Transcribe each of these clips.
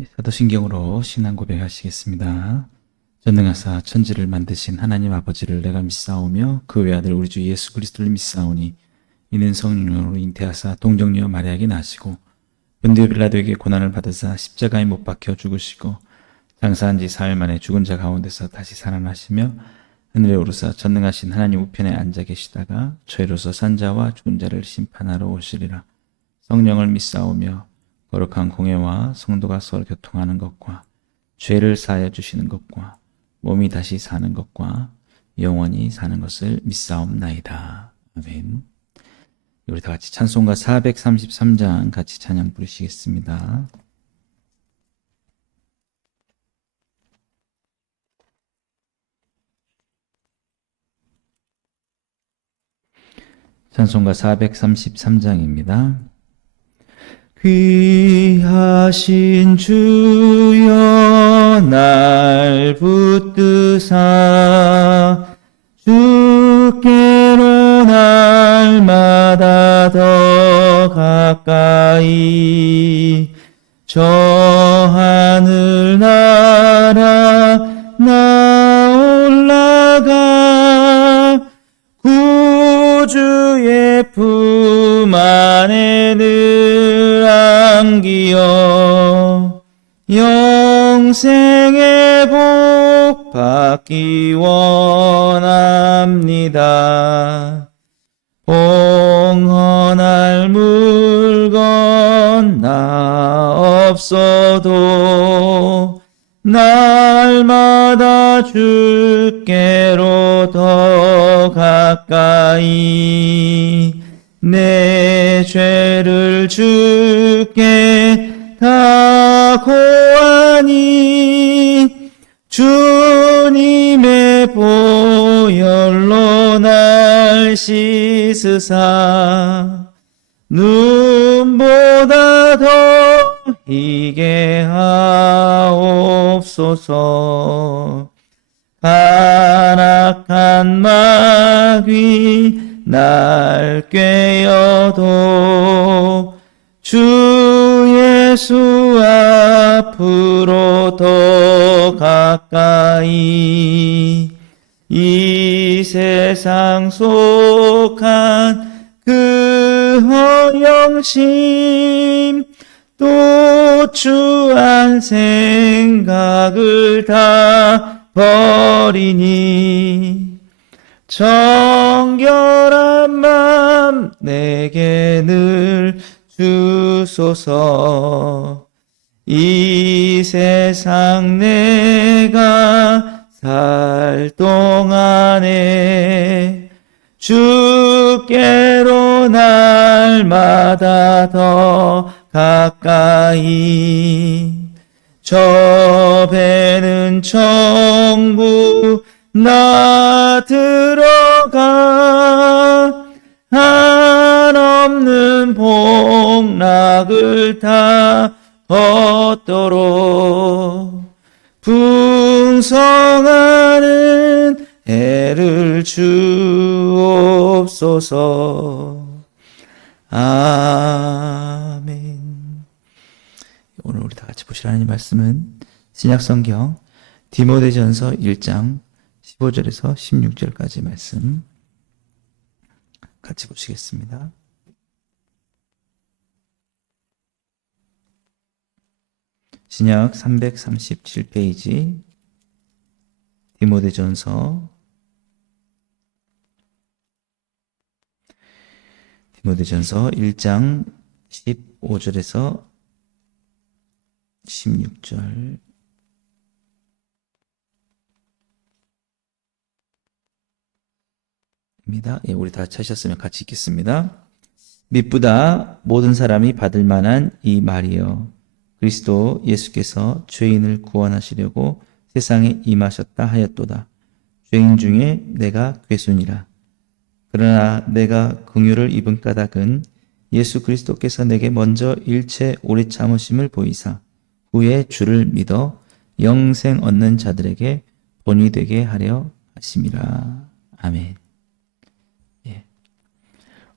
사도신경으로 신앙 고백하시겠습니다. 전능하사 천지를 만드신 하나님 아버지를 내가 믿사오며 그 외아들 우리 주 예수 그리스도를 믿사오니 이는 성령으로 잉태하사 동정녀 마리아에게 나시고 본디오 빌라도에게 고난을 받으사 십자가에 못 박혀 죽으시고 장사한 지 사흘 만에 죽은 자 가운데서 다시 살아나시며 하늘에 오르사 전능하신 하나님 우편에 앉아 계시다가 죄로서 산 자와 죽은 자를 심판하러 오시리라. 성령을 믿사오며 거룩한 공예와 성도가 서로 교통하는 것과 죄를 사하여 주시는 것과 몸이 다시 사는 것과 영원히 사는 것을 믿사옵나이다. 아멘. 우리 다 같이 찬송가 433장 같이 찬양 부르시겠습니다. 찬송가 433장입니다. 귀하신 주여 날 붙드사 주께로 날마다 더 가까이 저 하늘 나라 나 올라가 구주의 품 안에 늘 안기어 영생의 복 받기 원합니다. 봉헌할 물건 나 없어도 날마다 주께로 더 가까이 내 죄를 주께 다 고하니 주님의 보혈로 날 씻으사 눈보다 더 희게 하옵소서. 간악한 마귀 날 꾀어도 주 예수 앞으로 더 가까이 이 세상 속한 그 허영심 또 추한 생각을 다 버리니 정결한 맘 내게 늘 주소서. 이 세상 내가 살 동안에 주께로 날마다 더 가까이 저 배는 천국 나 들어가 한없는 복락을 다 얻도록 풍성하는 애를 주옵소서. 아멘. 오늘 우리 다 같이 보실 하나님 말씀은 신약성경 디모데전서 1장 15절에서 16절까지 말씀 같이 보시겠습니다. 신약 337페이지 디모데전서 1장 15절에서 16절 입니다. 예, 우리 다 찾으셨으면 같이 읽겠습니다. 미쁘다 모든 사람이 받을 만한 이 말이여 그리스도 예수께서 죄인을 구원하시려고 세상에 임하셨다 하였도다. 죄인 중에 내가 괴순이라. 그러나 내가 긍휼을 입은 까닭은 예수 그리스도께서 내게 먼저 일체 오래 참으심을 보이사 후에 주를 믿어 영생 얻는 자들에게 본이 되게 하려 하심이라. 아멘. 예.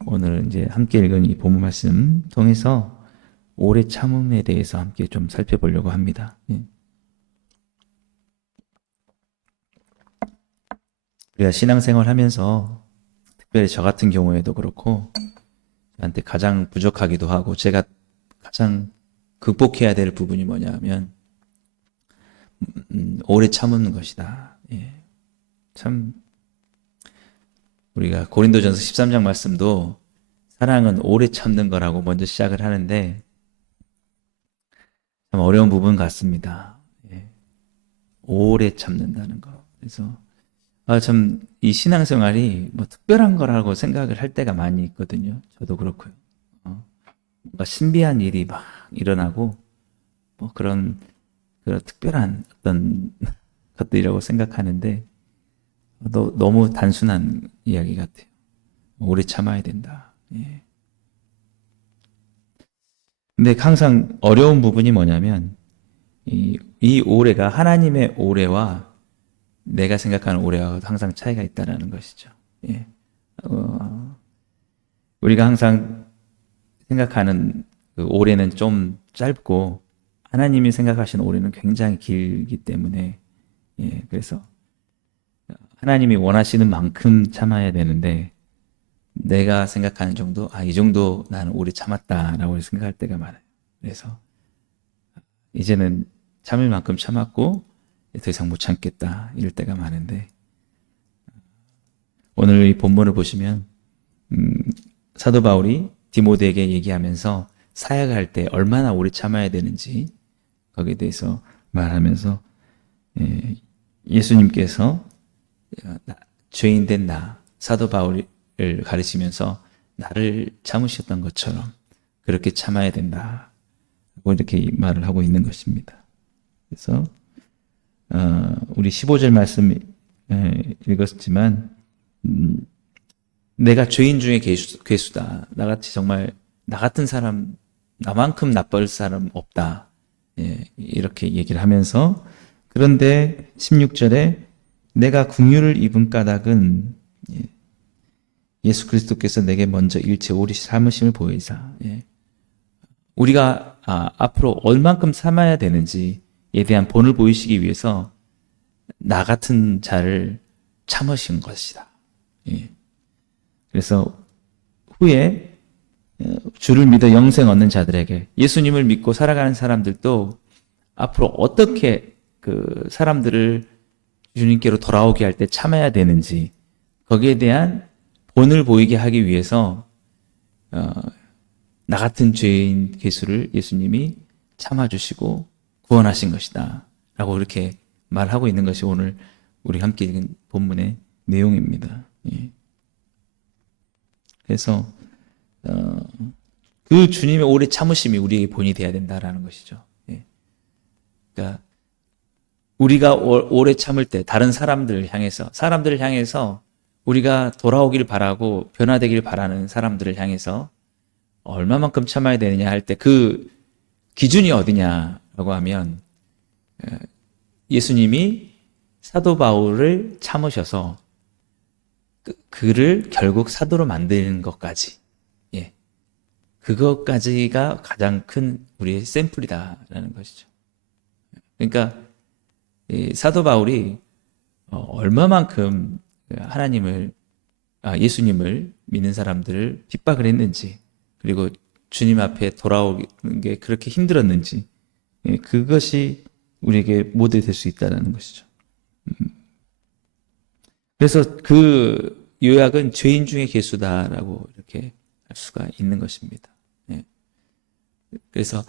오늘 이제 함께 읽은 이 본문 말씀 통해서 오래 참음에 대해서 함께 좀 살펴보려고 합니다. 우리가 신앙생활 하면서 특별히 저 같은 경우에도 그렇고 저한테 가장 부족하기도 하고 제가 가장 극복해야 될 부분이 뭐냐면 오래 참는 것이다. 참 우리가 고린도전서 13장 말씀도 사랑은 오래 참는 거라고 먼저 시작을 하는데 참 어려운 부분 같습니다. 오래 참는다는 거. 그래서 참 이 신앙생활이 뭐 특별한 거라고 생각을 할 때가 많이 있거든요. 저도 그렇고요. 뭔가 신비한 일이 막 일어나고 뭐 그런 특별한 어떤 것들이라고 생각하는데 너무 단순한 이야기 같아요. 오래 참아야 된다. 근데 항상 어려운 부분이 뭐냐면 이 오래가 하나님의 오래와 내가 생각하는 오래와 항상 차이가 있다는 것이죠. 우리가 항상 생각하는 그 오래는 좀 짧고 하나님이 생각하시는 오래는 굉장히 길기 때문에 그래서 하나님이 원하시는 만큼 참아야 되는데 내가 생각하는 정도, 이 정도 나는 오래 참았다라고 생각할 때가 많아요. 그래서 이제는 참을 만큼 참았고 더 이상 못 참겠다 이럴 때가 많은데 오늘 이 본문을 보시면 사도 바울이 디모데에게 얘기하면서 사역할 때 얼마나 오래 참아야 되는지 거기에 대해서 말하면서 예수님께서 죄인된 나 사도 바울을 가르치면서 나를 참으셨던 것처럼 그렇게 참아야 된다 고 이렇게 말을 하고 있는 것입니다. 그래서 우리 15절 말씀 읽었지만 내가 죄인 중에 괴수다. 나같이 정말 나 같은 사람 나만큼 나쁠 사람 없다. 이렇게 얘기를 하면서 그런데 16절에 내가 궁유를 입은 까닭은 예수 그리스도께서 내게 먼저 일체 오래 참으심을 보이사 우리가 앞으로 얼만큼 참아야 되는지에 대한 본을 보이시기 위해서 나 같은 자를 참으신 것이다. 그래서 후에 주를 믿어 영생 얻는 자들에게 예수님을 믿고 살아가는 사람들도 앞으로 어떻게 그 사람들을 주님께로 돌아오게 할 때 참아야 되는지 거기에 대한 본을 보이게 하기 위해서 나 같은 죄인 괴수를 예수님이 참아주시고 구원하신 것이다 라고 이렇게 말하고 있는 것이 오늘 우리 함께 읽은 본문의 내용입니다. 그래서 그 주님의 오래 참으심이 우리에게 본이 되어야 된다라는 것이죠. 그러니까 우리가 오래 참을 때 다른 사람들을 향해서 우리가 돌아오길 바라고 변화되길 바라는 사람들을 향해서 얼마만큼 참아야 되느냐 할 때 그 기준이 어디냐라고 하면 예수님이 사도 바울을 참으셔서 그를 결국 사도로 만드는 것까지 그것까지가 가장 큰 우리의 샘플이다라는 것이죠. 그러니까 사도 바울이 얼마만큼 하나님을 예수님을 믿는 사람들을 핍박을 했는지 그리고 주님 앞에 돌아오는 게 그렇게 힘들었는지 그것이 우리에게 모델이 될 수 있다는 것이죠. 그래서 그 요약은 죄인 중에 괴수다라고 이렇게 할 수가 있는 것입니다. 그래서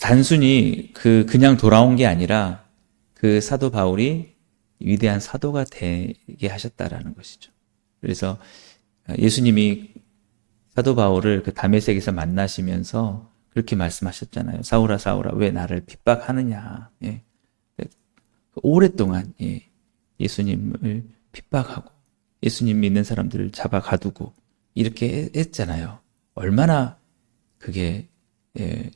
단순히 그냥 돌아온 게 아니라 그 사도 바울이 위대한 사도가 되게 하셨다라는 것이죠. 그래서 예수님이 사도 바울을 그 다메섹에서 만나시면서 그렇게 말씀하셨잖아요. 사울아 사울아 왜 나를 핍박하느냐. 오랫동안 예수님을 핍박하고 예수님 믿는 사람들을 잡아 가두고 이렇게 했잖아요. 얼마나 그게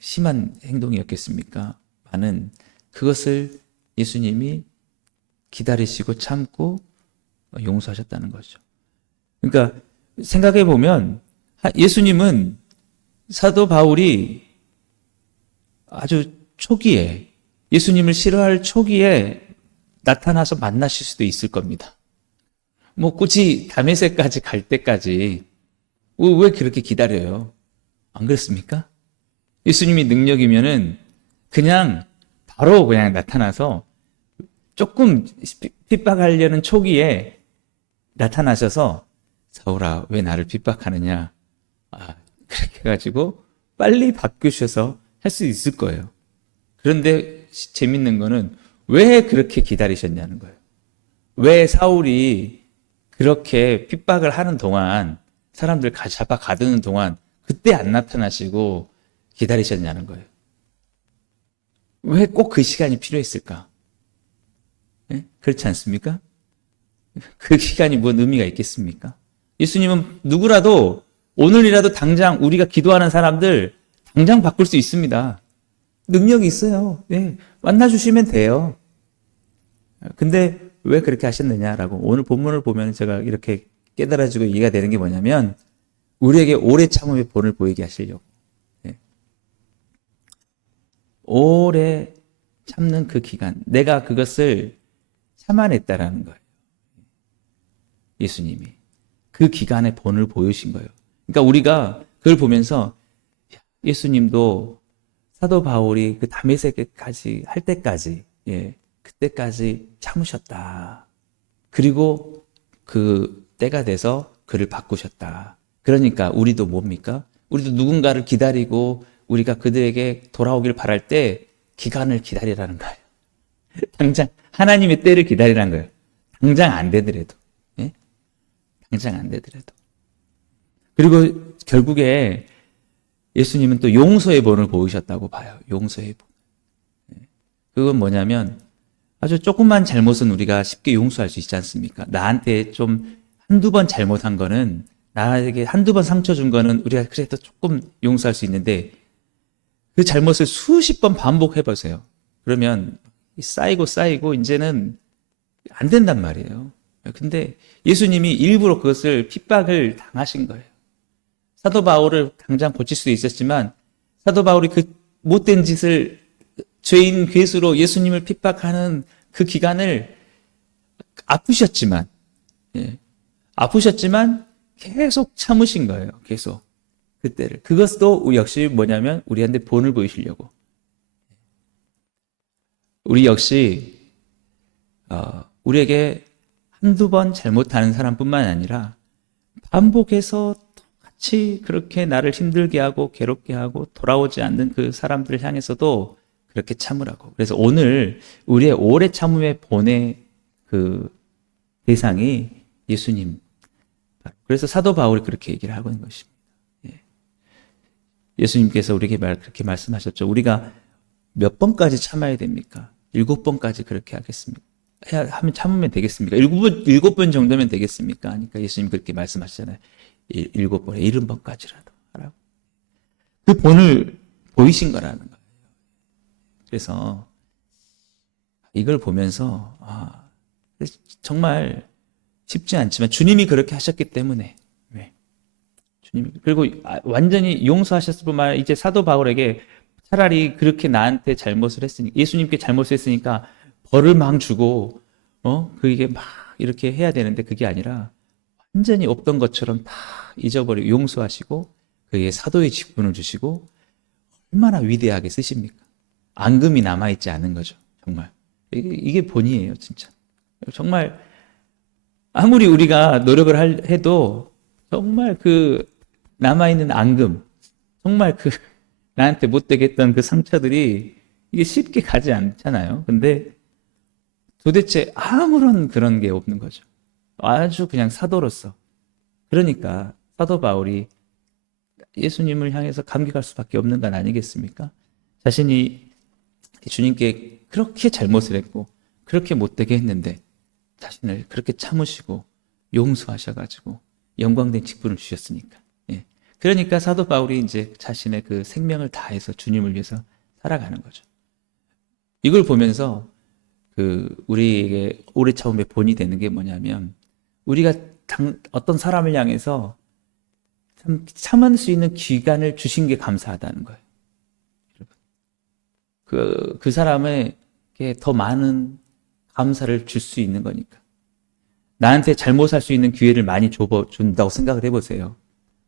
심한 행동이었겠습니까? 많은 그것을 예수님이 기다리시고 참고 용서하셨다는 거죠. 그러니까 생각해 보면 예수님은 사도 바울이 아주 초기에, 예수님을 싫어할 초기에 나타나서 만나실 수도 있을 겁니다. 뭐 굳이 다메섹까지 갈 때까지 왜 그렇게 기다려요? 안 그렇습니까? 예수님이 능력이면은 그냥 바로 그냥 나타나서 조금 핍박하려는 초기에 나타나셔서 사울아 왜 나를 핍박하느냐, 그렇게 해가지고 빨리 바꾸셔서 할 수 있을 거예요. 그런데 재밌는 거는 왜 그렇게 기다리셨냐는 거예요. 왜 사울이 그렇게 핍박을 하는 동안, 사람들 잡아 가두는 동안 그때 안 나타나시고 기다리셨냐는 거예요. 왜 꼭 그 시간이 필요했을까? 네? 그렇지 않습니까? 그 시간이 뭔 의미가 있겠습니까? 예수님은 누구라도 오늘이라도 당장 우리가 기도하는 사람들 당장 바꿀 수 있습니다. 능력이 있어요. 네, 만나주시면 돼요. 근데 왜 그렇게 하셨느냐라고 오늘 본문을 보면 제가 이렇게 깨달아지고 이해가 되는 게 뭐냐면 우리에게 오래 참음의 본을 보이게 하시려고. 네. 오래 참는 그 기간, 내가 그것을 참아냈다라는 거예요. 예수님이. 그 기간의 본을 보여주신 거예요. 그러니까 우리가 그걸 보면서 예수님도 사도 바울이 그 다메섹까지 할 때까지, 그때까지 참으셨다. 그리고 그 때가 돼서 그를 바꾸셨다. 그러니까 우리도 뭡니까? 우리도 누군가를 기다리고 우리가 그들에게 돌아오길 바랄 때 기간을 기다리라는 거예요. 당장 하나님의 때를 기다리라는 거예요. 당장 안 되더라도. 예? 당장 안 되더라도. 그리고 결국에 예수님은 또 용서의 본을 보이셨다고 봐요. 용서의 본. 그건 뭐냐면 아주 조금만 잘못은 우리가 쉽게 용서할 수 있지 않습니까? 나한테 좀 한두 번 잘못한 거는, 나에게 한두 번 상처 준 거는 우리가 그래도 조금 용서할 수 있는데 그 잘못을 수십 번 반복해 보세요. 그러면 쌓이고 이제는 안 된단 말이에요. 근데 예수님이 일부러 그것을 핍박을 당하신 거예요. 사도 바울을 당장 고칠 수도 있었지만 사도 바울이 그 못된 짓을, 죄인 괴수로 예수님을 핍박하는 그 기간을 아프셨지만 계속 참으신 거예요. 계속 그때를. 그것도 역시 뭐냐면 우리한테 본을 보이시려고. 우리 역시 우리에게 한두 번 잘못하는 사람뿐만 아니라 반복해서 같이 그렇게 나를 힘들게 하고 괴롭게 하고 돌아오지 않는 그 사람들을 향해서도 그렇게 참으라고. 그래서 오늘 우리의 오래 참음의 본의 그 대상이 예수님. 그래서 사도 바울이 그렇게 얘기를 하고 있는 것입니다. 예수님께서 우리에게 그렇게 말씀하셨죠. 우리가 몇 번까지 참아야 됩니까? 7번까지 그렇게 하겠습니까? 하면 참으면 되겠습니까? 7번 정도면 되겠습니까? 그러니까 예수님 그렇게 말씀하시잖아요. 7번에 70번까지라도 하라고. 그 본을 보이신 거라는 거예요. 그래서 이걸 보면서 정말 쉽지 않지만 주님이 그렇게 하셨기 때문에, 주님이, 그리고 완전히 용서하셨을 뿐만 아니라 이제 사도 바울에게 차라리 그렇게 나한테 잘못을 했으니까, 예수님께 잘못을 했으니까 벌을 막 주고 그게 막 이렇게 해야 되는데 그게 아니라 완전히 없던 것처럼 다 잊어버리고 용서하시고 그에게 사도의 직분을 주시고 얼마나 위대하게 쓰십니까? 앙금이 남아있지 않은 거죠. 정말 이게 본이에요. 진짜 정말 아무리 우리가 노력을 해도 정말 그 남아있는 앙금, 정말 그 나한테 못되게 했던 그 상처들이 이게 쉽게 가지 않잖아요. 근데 도대체 아무런 그런 게 없는 거죠. 아주 그냥 사도로서. 그러니까 사도 바울이 예수님을 향해서 감격할 수밖에 없는 건 아니겠습니까? 자신이 주님께 그렇게 잘못을 했고 그렇게 못되게 했는데 자신을 그렇게 참으시고 용서하셔가지고 영광된 직분을 주셨으니까. 그러니까 사도 바울이 이제 자신의 그 생명을 다해서 주님을 위해서 살아가는 거죠. 이걸 보면서 우리에게 오래 참음의 본이 되는 게 뭐냐면 우리가 어떤 사람을 향해서 참을 수 있는 기간을 주신 게 감사하다는 거예요. 여러분. 그 사람에게 더 많은 감사를 줄 수 있는 거니까. 나한테 잘못할 수 있는 기회를 많이 준다고 생각을 해보세요.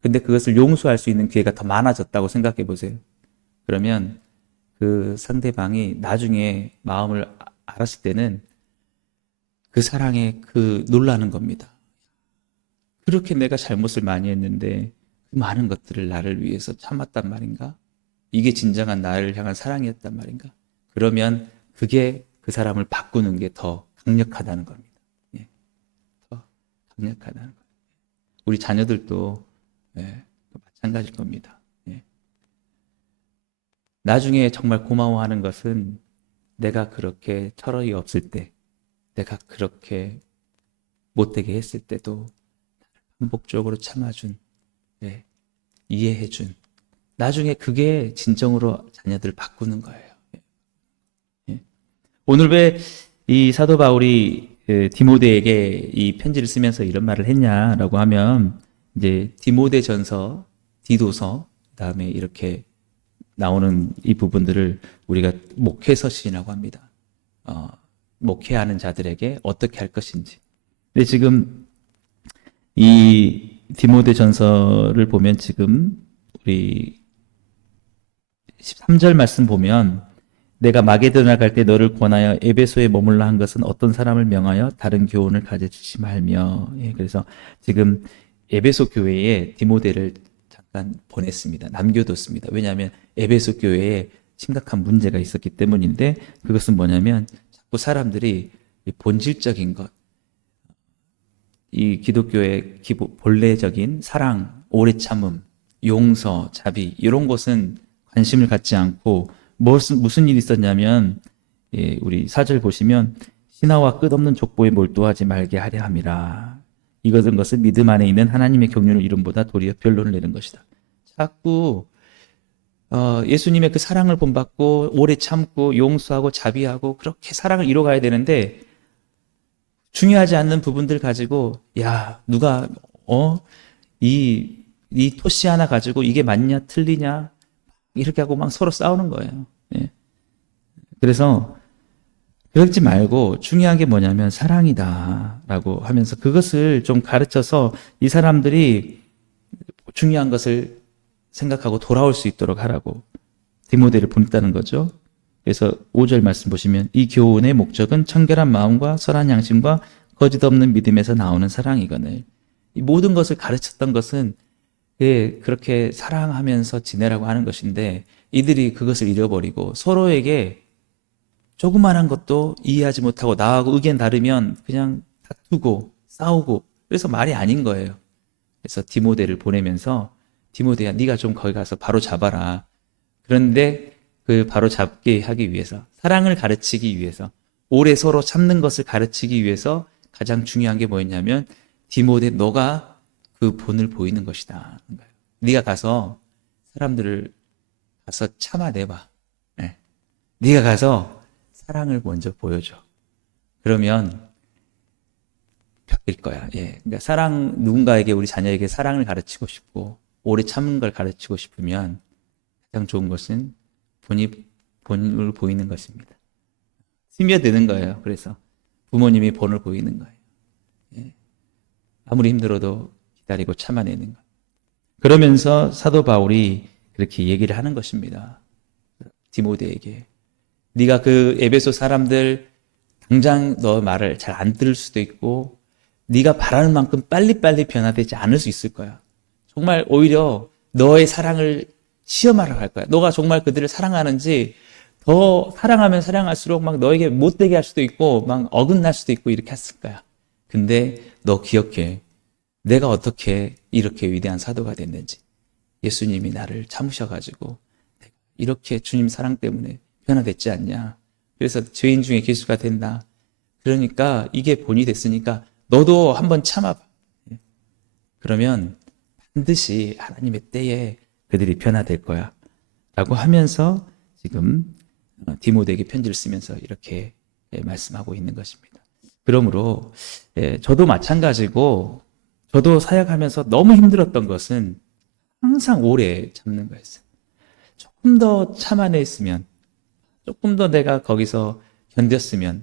근데 그것을 용서할 수 있는 기회가 더 많아졌다고 생각해 보세요. 그러면 그 상대방이 나중에 마음을 알았을 때는 그 사랑에 그 놀라는 겁니다. 그렇게 내가 잘못을 많이 했는데 그 많은 것들을 나를 위해서 참았단 말인가? 이게 진정한 나를 향한 사랑이었단 말인가? 그러면 그게 그 사람을 바꾸는 게 더 강력하다는 겁니다. 예, 더 강력하다는 거예요. 우리 자녀들도 마찬가지일 겁니다. 예. 나중에 정말 고마워하는 것은 내가 그렇게 철학이 없을 때, 내가 그렇게 못되게 했을 때도 반복적으로 참아준, 이해해준. 나중에 그게 진정으로 자녀들을 바꾸는 거예요. 예. 오늘 왜 이 사도 바울이 디모데에게 이 편지를 쓰면서 이런 말을 했냐라고 하면 이제 디모데전서, 디도서, 그다음에 이렇게 나오는 이 부분들을 우리가 목회서신이라고 합니다. 목회하는 자들에게 어떻게 할 것인지. 근데 지금 이 디모데전서를 보면 지금 우리 13절 말씀 보면 내가 마게도나 갈 때 너를 권하여 에베소에 머물라 한 것은 어떤 사람을 명하여 다른 교훈을 가르치지 말며. 그래서 지금 에베소 교회에 디모데를 잠깐 보냈습니다. 남겨뒀습니다. 왜냐하면 에베소 교회에 심각한 문제가 있었기 때문인데 그것은 뭐냐면 자꾸 사람들이 본질적인 것, 이 기독교의 본래적인 사랑, 오래 참음, 용서, 자비 이런 것은 관심을 갖지 않고 무슨 일이 있었냐면 우리 4절 보시면 신하와 끝없는 족보에 몰두하지 말게 하려 함이라. 이것은 믿음 안에 있는 하나님의 경륜을 이름보다 도리어 변론을 내는 것이다. 자꾸 예수님의 그 사랑을 본받고 오래 참고 용서하고 자비하고 그렇게 사랑을 이뤄가야 되는데 중요하지 않는 부분들 가지고 야 누가 이 토시 하나 가지고 이게 맞냐 틀리냐 이렇게 하고 막 서로 싸우는 거예요. 그래서 그러지 말고 중요한 게 뭐냐면 사랑이다라고 하면서 그것을 좀 가르쳐서 이 사람들이 중요한 것을 생각하고 돌아올 수 있도록 하라고 디모데를 보냈다는 거죠. 그래서 5절 말씀 보시면 이 교훈의 목적은 청결한 마음과 선한 양심과 거짓 없는 믿음에서 나오는 사랑이거늘. 이 모든 것을 가르쳤던 것은 그렇게 사랑하면서 지내라고 하는 것인데 이들이 그것을 잃어버리고 서로에게 조그만한 것도 이해하지 못하고 나하고 의견 다르면 그냥 다투고 싸우고 그래서 말이 아닌 거예요. 그래서 디모데를 보내면서 디모데야 네가 좀 거기 가서 바로 잡아라. 그런데 그 바로 잡게 하기 위해서 사랑을 가르치기 위해서 오래 서로 참는 것을 가르치기 위해서 가장 중요한 게 뭐였냐면 디모데 너가 그 본을 보이는 것이다. 네가 가서 사람들을 가서 참아내봐. 네가 가서 사랑을 먼저 보여줘. 그러면 바뀔 거야. 그러니까 누군가에게 우리 자녀에게 사랑을 가르치고 싶고 오래 참는 걸 가르치고 싶으면 가장 좋은 것은 본을 보이는 것입니다. 스며드는 거예요. 그래서 부모님이 본을 보이는 거예요. 아무리 힘들어도 기다리고 참아내는 것. 그러면서 사도 바울이 그렇게 얘기를 하는 것입니다. 디모데에게 네가 그 에베소 사람들 당장 너 말을 잘 안 들을 수도 있고 네가 바라는 만큼 빨리빨리 변화되지 않을 수 있을 거야. 정말 오히려 너의 사랑을 시험하러 갈 거야. 너가 정말 그들을 사랑하는지 더 사랑하면 사랑할수록 막 너에게 못되게 할 수도 있고 막 어긋날 수도 있고 이렇게 했을 거야. 근데 너 기억해. 내가 어떻게 이렇게 위대한 사도가 됐는지 예수님이 나를 참으셔가지고 이렇게 주님 사랑 때문에 변화됐지 않냐. 그래서 죄인 중에 기수가 된다. 그러니까 이게 본이 됐으니까 너도 한번 참아봐. 그러면 반드시 하나님의 때에 그들이 변화될 거야. 라고 하면서 지금 디모데에게 편지를 쓰면서 이렇게 말씀하고 있는 것입니다. 그러므로 저도 마찬가지고 저도 사역하면서 너무 힘들었던 것은 항상 오래 참는 거였어요. 조금 더 참아냈으면 조금 더 내가 거기서 견뎠으면,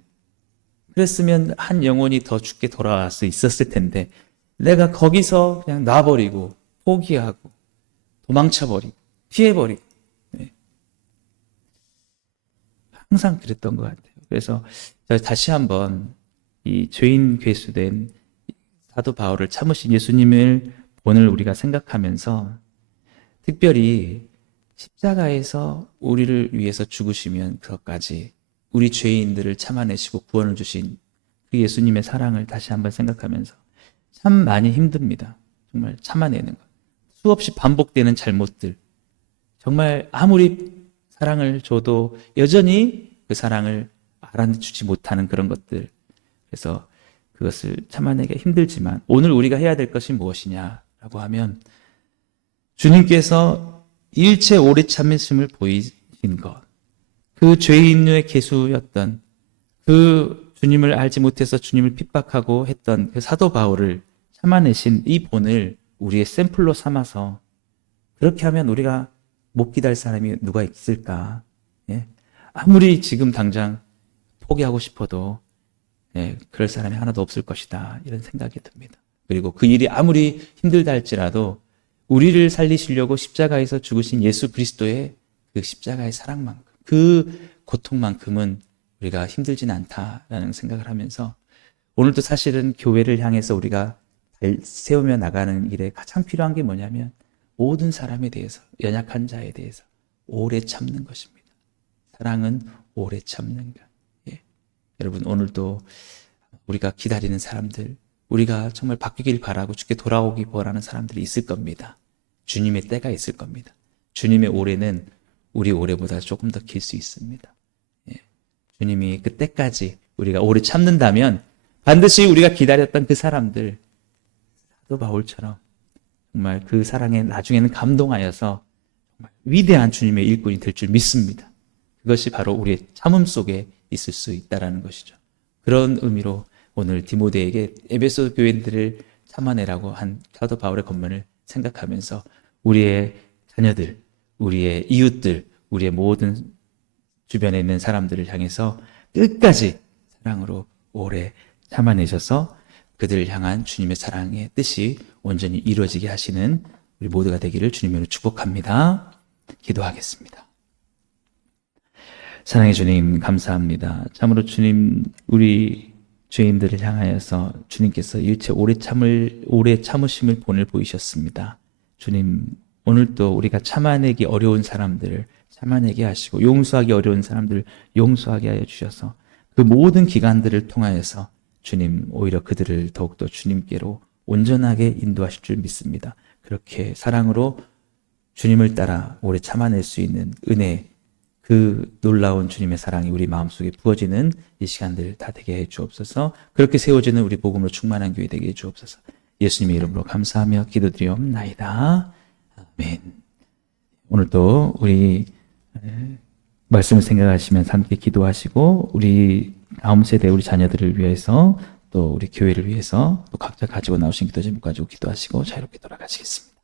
그랬으면 한 영혼이 더 죽게 돌아갈 수 있었을 텐데, 내가 거기서 그냥 놔버리고 포기하고 도망쳐버리고 피해버리고, 네. 항상 그랬던 것 같아요. 그래서 제가 다시 한번 이 죄인 괴수된 사도 바울을 참으신 예수님을 본을 우리가 생각하면서, 특별히 십자가에서 우리를 위해서 죽으시면 그것까지 우리 죄인들을 참아내시고 구원을 주신 그 예수님의 사랑을 다시 한번 생각하면서 참 많이 힘듭니다. 정말 참아내는 것. 수없이 반복되는 잘못들. 정말 아무리 사랑을 줘도 여전히 그 사랑을 알아주지 못하는 그런 것들. 그래서 그것을 참아내기 힘들지만 오늘 우리가 해야 될 것이 무엇이냐라고 하면, 주님께서 일체 오래 참으심을 보이신 것, 그 죄인의 계수였던 그 주님을 알지 못해서 주님을 핍박하고 했던 그 사도 바울을 참아내신 이 본을 우리의 샘플로 삼아서, 그렇게 하면 우리가 못 기다릴 사람이 누가 있을까? 예? 아무리 지금 당장 포기하고 싶어도 그럴 사람이 하나도 없을 것이다, 이런 생각이 듭니다. 그리고 그 일이 아무리 힘들다 할지라도 우리를 살리시려고 십자가에서 죽으신 예수 그리스도의 그 십자가의 사랑만큼, 그 고통만큼은 우리가 힘들진 않다라는 생각을 하면서, 오늘도 사실은 교회를 향해서 우리가 세우며 나가는 일에 가장 필요한 게 뭐냐면, 모든 사람에 대해서, 연약한 자에 대해서 오래 참는 것입니다. 사랑은 오래 참는 것. 예. 여러분, 오늘도 우리가 기다리는 사람들, 우리가 정말 바뀌길 바라고 주께 돌아오기 바라는 사람들이 있을 겁니다. 주님의 때가 있을 겁니다. 주님의 올해는 우리 올해보다 조금 더 길 수 있습니다. 예. 주님이 그 때까지 우리가 오래 참는다면 반드시 우리가 기다렸던 그 사람들, 사도 바울처럼 정말 그 사랑에 나중에는 감동하여서 정말 위대한 주님의 일꾼이 될 줄 믿습니다. 그것이 바로 우리의 참음 속에 있을 수 있다는 것이죠. 그런 의미로 오늘 디모데에게 에베소 교인들을 참아내라고 한 사도 바울의 권면을 생각하면서 우리의 자녀들, 우리의 이웃들, 우리의 모든 주변에 있는 사람들을 향해서 끝까지 사랑으로 오래 참아내셔서 그들을 향한 주님의 사랑의 뜻이 온전히 이루어지게 하시는 우리 모두가 되기를 주님으로 축복합니다. 기도하겠습니다. 사랑의 주님, 감사합니다. 참으로 주님, 우리 죄인들을 향하여서 주님께서 일체 오래 참으심을 본을 보이셨습니다. 주님, 오늘도 우리가 참아내기 어려운 사람들을 참아내게 하시고 용서하기 어려운 사람들을 용서하게 하여 주셔서 그 모든 기간들을 통하여서 주님, 오히려 그들을 더욱더 주님께로 온전하게 인도하실 줄 믿습니다. 그렇게 사랑으로 주님을 따라 오래 참아낼 수 있는 은혜, 그 놀라운 주님의 사랑이 우리 마음속에 부어지는 이 시간들 다 되게 해 주옵소서. 그렇게 세워지는 우리 복음으로 충만한 교회 되게 해 주옵소서. 예수님의 이름으로 감사하며 기도드리옵나이다. 아멘. 오늘도 우리 말씀을 생각하시면서 함께 기도하시고, 우리 다음 세대 우리 자녀들을 위해서, 또 우리 교회를 위해서, 또 각자 가지고 나오신 기도 제목 가지고 기도하시고 자유롭게 돌아가시겠습니다.